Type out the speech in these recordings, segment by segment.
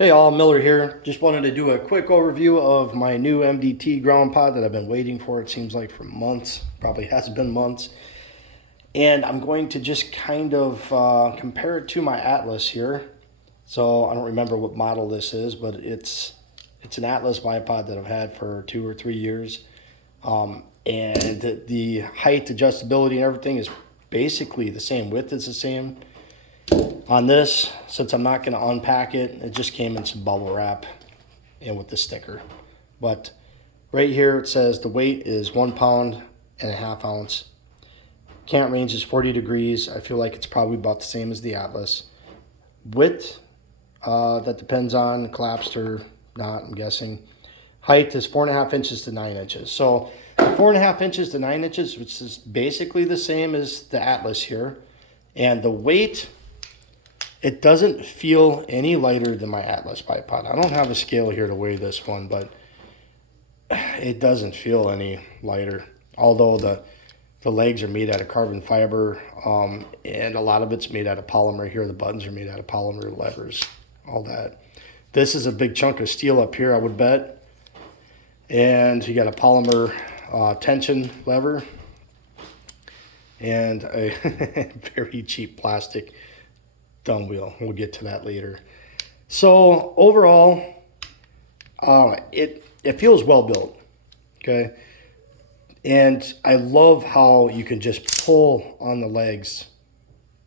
Hey all, Miller here. Just wanted to do a quick overview of my new Mdt Grnd Pod that I've been waiting for, it seems like for months, probably has been months. And I'm going to just kind of compare it to my Atlas here. So I don't remember what model this is, but it's an Atlas bipod that I've had for 2 or 3 years. And the height adjustability and everything is basically the same. Width is the same. On this, since I'm not going to unpack it, it just came in some bubble wrap and with the sticker. But right here it says the weight is 1 pound and a half ounce. Cant range is 40 degrees. I feel like it's probably about the same as the Atlas. Width, that depends on collapsed or not, I'm guessing. Height is 4.5 inches to 9 inches. So 4.5 inches to 9 inches, which is basically the same as the Atlas here. And the weight, it doesn't feel any lighter than my Atlas bipod. I don't have a scale here to weigh this one, but it doesn't feel any lighter. Although the legs are made out of carbon fiber, and a lot of it's made out of polymer here. The buttons are made out of polymer, levers, all that. This is a big chunk of steel up here, I would bet. And you got a polymer tension lever and a very cheap plastic thumb wheel. We'll get to that later. So overall, it feels well built, okay? And I love how you can just pull on the legs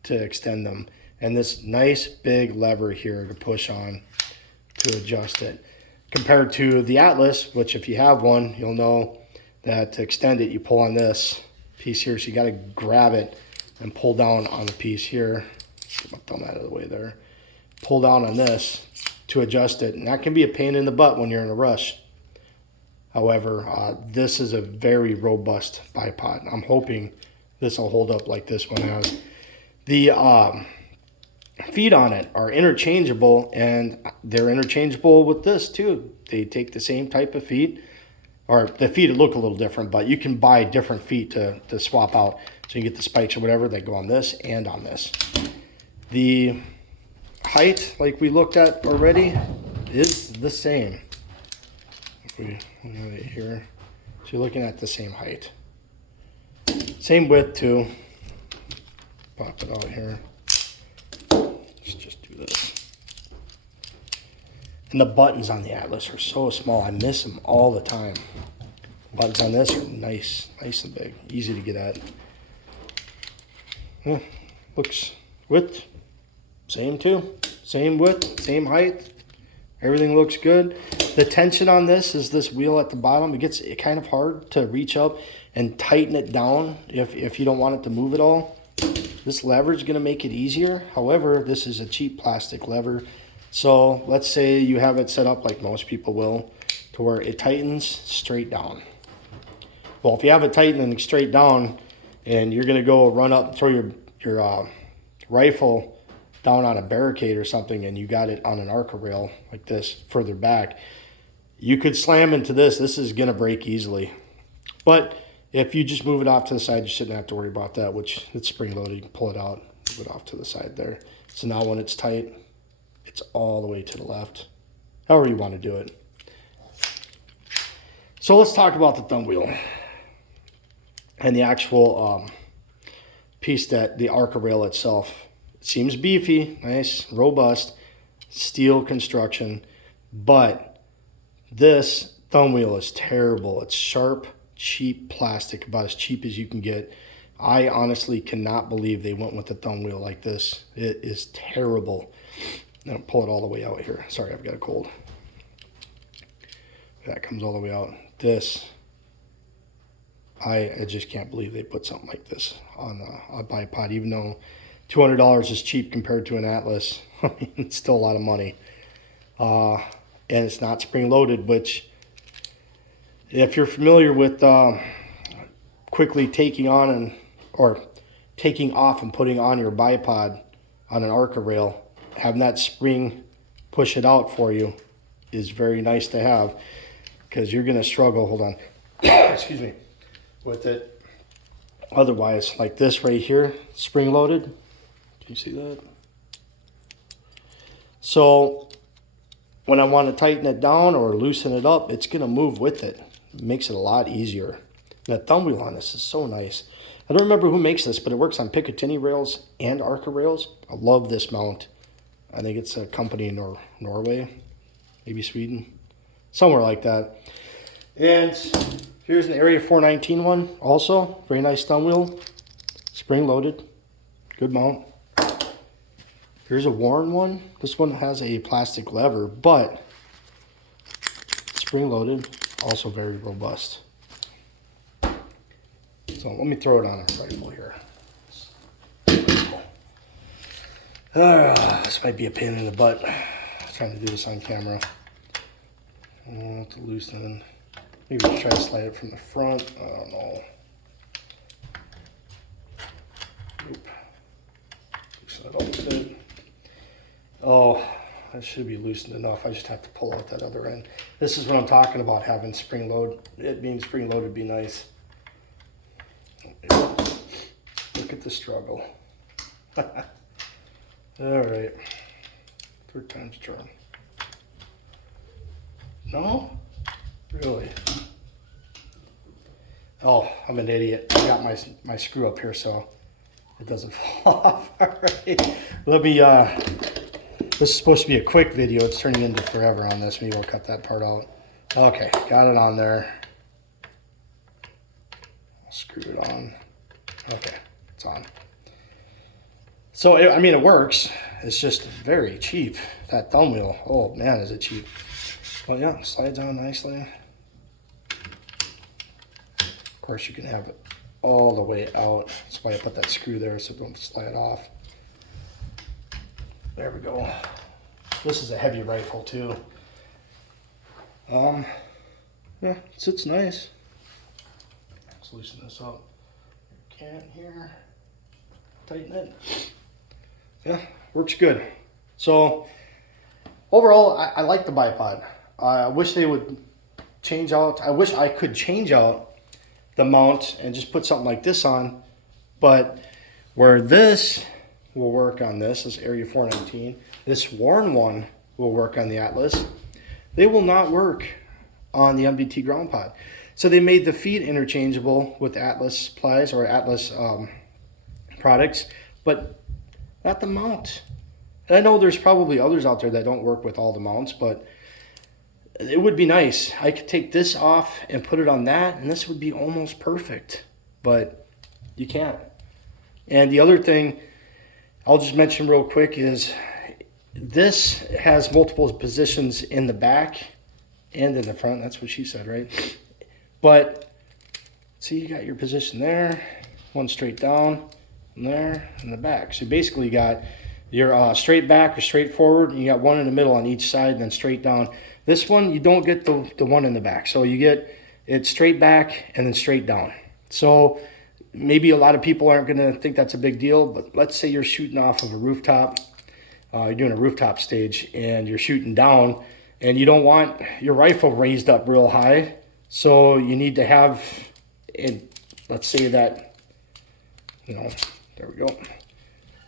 to extend them. And this nice big lever here to push on to adjust it. Compared to the Atlas, which if you have one, you'll know that to extend it, you pull on this piece here. So you got to grab it and pull down on the piece here. Get my thumb out of the way there. Pull down on this to adjust it. And that can be a pain in the butt when you're in a rush. However, this is a very robust bipod. I'm hoping this will hold up like this one has. The feet on it are interchangeable, and they're interchangeable with this too. They take the same type of feet, or the feet look a little different, but you can buy different feet to swap out. So you get the spikes or whatever that go on this and on this. The height, like we looked at already, is the same. If we have it here, so you're looking at the same height. Same width too. Pop it out here. Let's just do this. And the buttons on the Atlas are so small. I miss them all the time. Buttons on this are nice and big. Easy to get at. Yeah, looks width. Same too. Same width, same height. Everything looks good. The tension on this is this wheel at the bottom. It gets kind of hard to reach up and tighten it down if you don't want it to move at all. This lever is going to make it easier. However, this is a cheap plastic lever. So let's say you have it set up like most people will, to where it tightens straight down. Well, if you have it tightening straight down and you're going to go run up and throw your rifle down on a barricade or something, and you got it on an Arca rail like this further back, you could slam into this. This is going to break easily. But if you just move it off to the side, you shouldn't have to worry about that, which it's spring loaded. You can pull it out, move it off to the side there. So now when it's tight, it's all the way to the left, however you want to do it. So let's talk about the thumb wheel and the actual piece, that the Arca rail itself. It seems beefy, nice, robust, steel construction, but this thumb wheel is terrible. It's sharp, cheap plastic, about as cheap as you can get. I honestly cannot believe they went with a thumb wheel like this. It is terrible. Now pull it all the way out here. Sorry, I've got a cold. That comes all the way out. This, I just can't believe they put something like this on a bipod, even though $200 is cheap compared to an Atlas. I mean, it's still a lot of money. And it's not spring loaded, which, if you're familiar with quickly taking on or taking off and putting on your bipod on an Arca rail, having that spring push it out for you is very nice to have, because you're going to struggle, hold on, excuse me, with it. Otherwise, like this right here, spring loaded. Can you see that? So when I want to tighten it down or loosen it up, it's going to move with it. It makes it a lot easier. And the thumb wheel on this is so nice. I don't remember who makes this, but it works on Picatinny rails and Arca rails. I love this mount. I think it's a company in Norway, maybe Sweden, somewhere like that. And here's an Area 419 one also. Very nice thumb wheel. Spring loaded. Good mount. Here's a Warren one. This one has a plastic lever, but spring loaded. Also very robust. So let me throw it on our rifle here. This might be a pain in the butt. I'm trying to do this on camera. I'll have to loosen it. Maybe just try to slide it from the front. I don't know. Oop. Loosen it up a bit. Oh, that should be loosened enough. I just have to pull out that other end. This is what I'm talking about, having spring load. It being spring loaded would be nice. Look at the struggle. All right. Third time's charm. No? Really? Oh, I'm an idiot. I got my screw up here so it doesn't fall off. All right. Let me, this is supposed to be a quick video. It's turning into forever on this. Maybe we'll cut that part out. Okay, got it on there. I'll screw it on. Okay, it's on. So, I mean, it works. It's just very cheap. That thumb wheel, oh man, is it cheap. Well, yeah, slides on nicely. Of course, you can have it all the way out. That's why I put that screw there so it don't slide off. There we go. This is a heavy rifle too. Yeah, it sits nice. Let's loosen this up. Can't here. Tighten it. Yeah, works good. So overall, I like the bipod. I wish they would change out. I wish I could change out the mount and just put something like this on. But where this will work on this Area 419. This Warren one will work on the Atlas. They will not work on the Mdt Grnd Pod. So they made the feet interchangeable with Atlas plies or Atlas products, but not the mount. And I know there's probably others out there that don't work with all the mounts, but it would be nice. I could take this off and put it on that, and this would be almost perfect, but you can't. And the other thing I'll just mention real quick is this has multiple positions in the back and in the front. That's what she said, right? But see, you got your position there, one straight down, and there, in the back. So basically you got your straight back or straight forward, and you got one in the middle on each side, and then straight down. This one, you don't get the one in the back. So you get it straight back and then straight down. So maybe a lot of people aren't going to think that's a big deal, but let's say you're shooting off of a rooftop. You're doing a rooftop stage, and you're shooting down, and you don't want your rifle raised up real high. So you need to have, let's say that, there we go.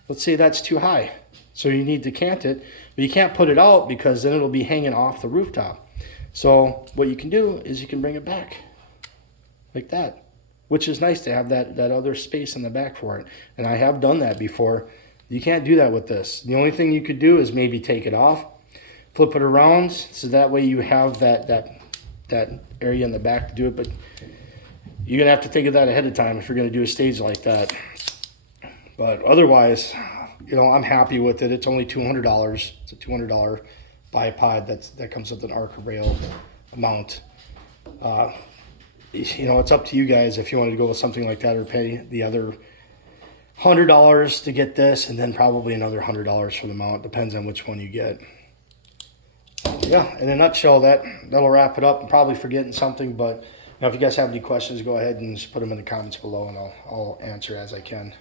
Let's say that's too high. So you need to cant it, but you can't put it out because then it'll be hanging off the rooftop. So what you can do is you can bring it back like that, which is nice to have that other space in the back for it. And I have done that before. You can't do that with this. The only thing you could do is maybe take it off, flip it around, so that way you have that area in the back to do it. But you're gonna have to think of that ahead of time if you're gonna do a stage like that. But otherwise, I'm happy with it. It's only $200. It's a $200 bipod that comes with an Arca rail mount. It's up to you guys if you want to go with something like that or pay the other $100 to get this, and then probably another $100 for the mount. Depends on which one you get. Yeah, in a nutshell, that'll wrap it up. I'm probably forgetting something, but if you guys have any questions, go ahead and just put them in the comments below, and I'll answer as I can.